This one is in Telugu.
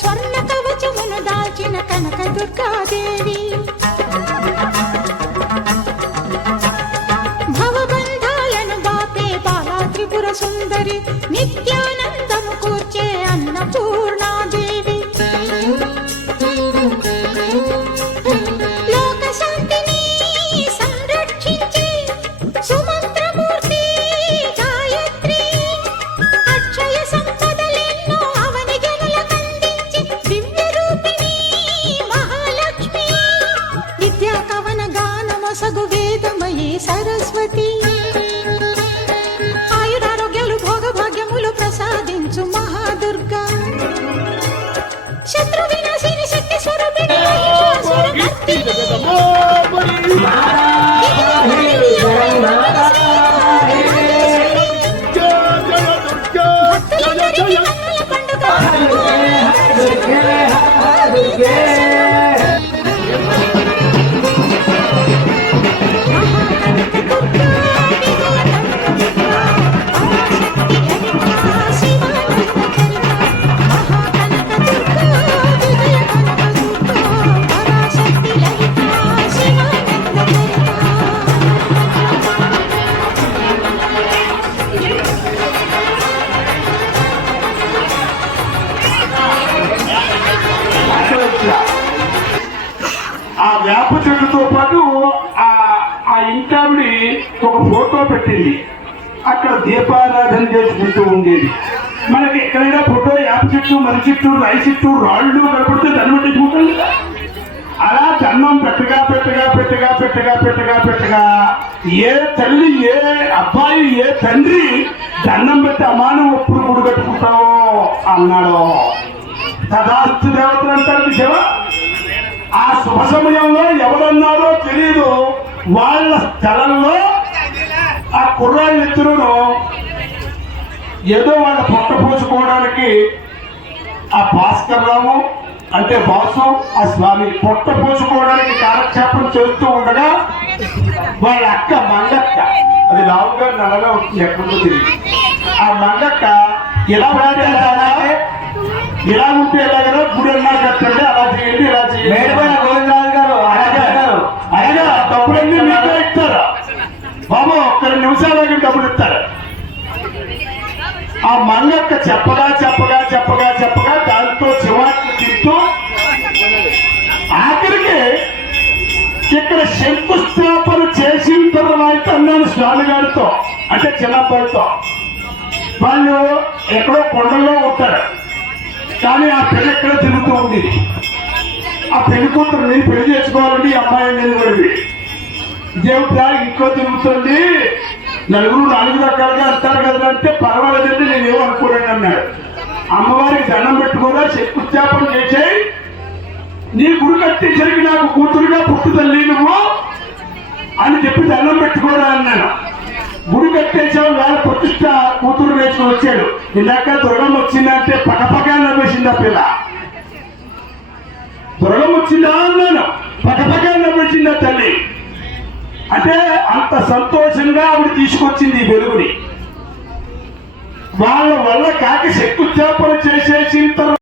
స్వర్ణ కవచమును దాల్చిన కనక దుర్గాదేవి భవబంధాలను బాపే బాలా త్రిపుర సుందరి నిత్యానందము కూర్చే అన్నపూర్ణాదేవి లోక శాంతిని సంరక్షించే సుమంత్రమూర్తి గాయత్రి అక్షయ సంపదలెన్నో అవని జనులకందించి దివ్య రూపిణి మహాలక్ష్మి విద్యా కవన గానమొసగు వేదమయీ సరస్వతి ఆయురారోగ్యాలు భోగభాగ్యములు ప్రసాదించు మహాదుర్గా శత్రు వినాశిని శక్తి స్వరూపిణి ఆ వేప చెట్టుతో పాటు ఆ ఇంటావిడి ఒక ఫోటో పెట్టింది. అక్కడ దీపారాధన చేసుకుంటూ ఉండేది. మనకి ఎక్కడైనా ఫోటో వేప చెట్టు, మర్రి చెట్టు, రాయి చెట్టు, రాళ్ళు కనపడితే దండం పెట్టుకుంటాం కదా. అలా దండం పెట్టగా పెట్టగా పెట్టగా పెట్టగా పెట్టగా పెట్టగా ఏ తల్లి, ఏ అబ్బాయి, ఏ తండ్రి దండం పెట్టి అమానం ఎప్పుడు గుడి కట్టుకుంటావో అన్నాడు. తదాస్తు దేవతలు అంటారు శివ. ఆ శుభ సమయంలో ఎవరన్నారో తెలియదు, వాళ్ళ స్థలంలో ఆ కుర్రాళ్ళు ఇద్దరును ఏదో వాళ్ళ పొట్ట పోసుకోవడానికి ఆ భాస్కర్ రావు అంటే బాసు, ఆ స్వామి పొట్ట పోసుకోవడానికి కాలక్షేపం చేస్తూ ఉండగా వాళ్ళ అక్క మంగక్క, అది లావుగా నల్లగా ఉంటుంది, ఎక్కడో తిరిగి ఆ మంగక్క ఇలా అంటే ఇలా ఉంటే ఎలాగైనా గుడి అన్నా కట్టండి, అలా చేయండి, ఇలా చేయండి. గోవిందరాజు గారు అలాగే గోశాలకి డబ్బులు ఇస్తారు. ఆ మంగక్క చెప్పగా దాంతో చివాట్లు తింటూ ఆఖరికి ఇక్కడ శంకుస్థాపన చేసిన తర్వాత అన్నాను స్వామి గారితో, అంటే చిన్నబ్బాయితో. వాళ్ళు ఎక్కడో కొండల్లో ఉంటారు, కానీ ఆ పెళ్లి ఎక్కడ తిరుగుతూ ఉంది. ఆ పెళ్లి కూతురు నేను పెళ్లి చేసుకోవాలండి, ఈ అమ్మాయి నేను పడింది. దేవుడా ఇంట్లో తిరుగుతుంది, నలుగురు 4 రకాలుగా అంటారు కదా అంటే పర్వాలేదండి నేనేమో అనుకోలేను అన్నాడు. అమ్మవారికి దండం పెట్టుకోరా, శంకుస్థాపన చేసేయి, నీ గుడి కట్టేసరికి నాకు కూతురుగా పుట్టు తల్లి నువ్వు అని చెప్పి దండం పెట్టుకోరా అన్నాను. గుడి కట్టేసావు, వేళ ప్రతిష్ట కూతురు వేసుకుని వచ్చాడు. ఇందాక దుర్గం వచ్చిందంటే పక్కపక్క నవ్వేసింది ఆ పిల్ల. దుర్గం వచ్చిందా అన్నాను, పక్కపక్క నవ్వేసింది ఆ తల్లి. అంటే అంత సంతోషంగా ఆవిడ తీసుకొచ్చింది ఈ వెలుగుని. వాళ్ళ వల్ల కాక శంకుస్థాపన చేసేసిన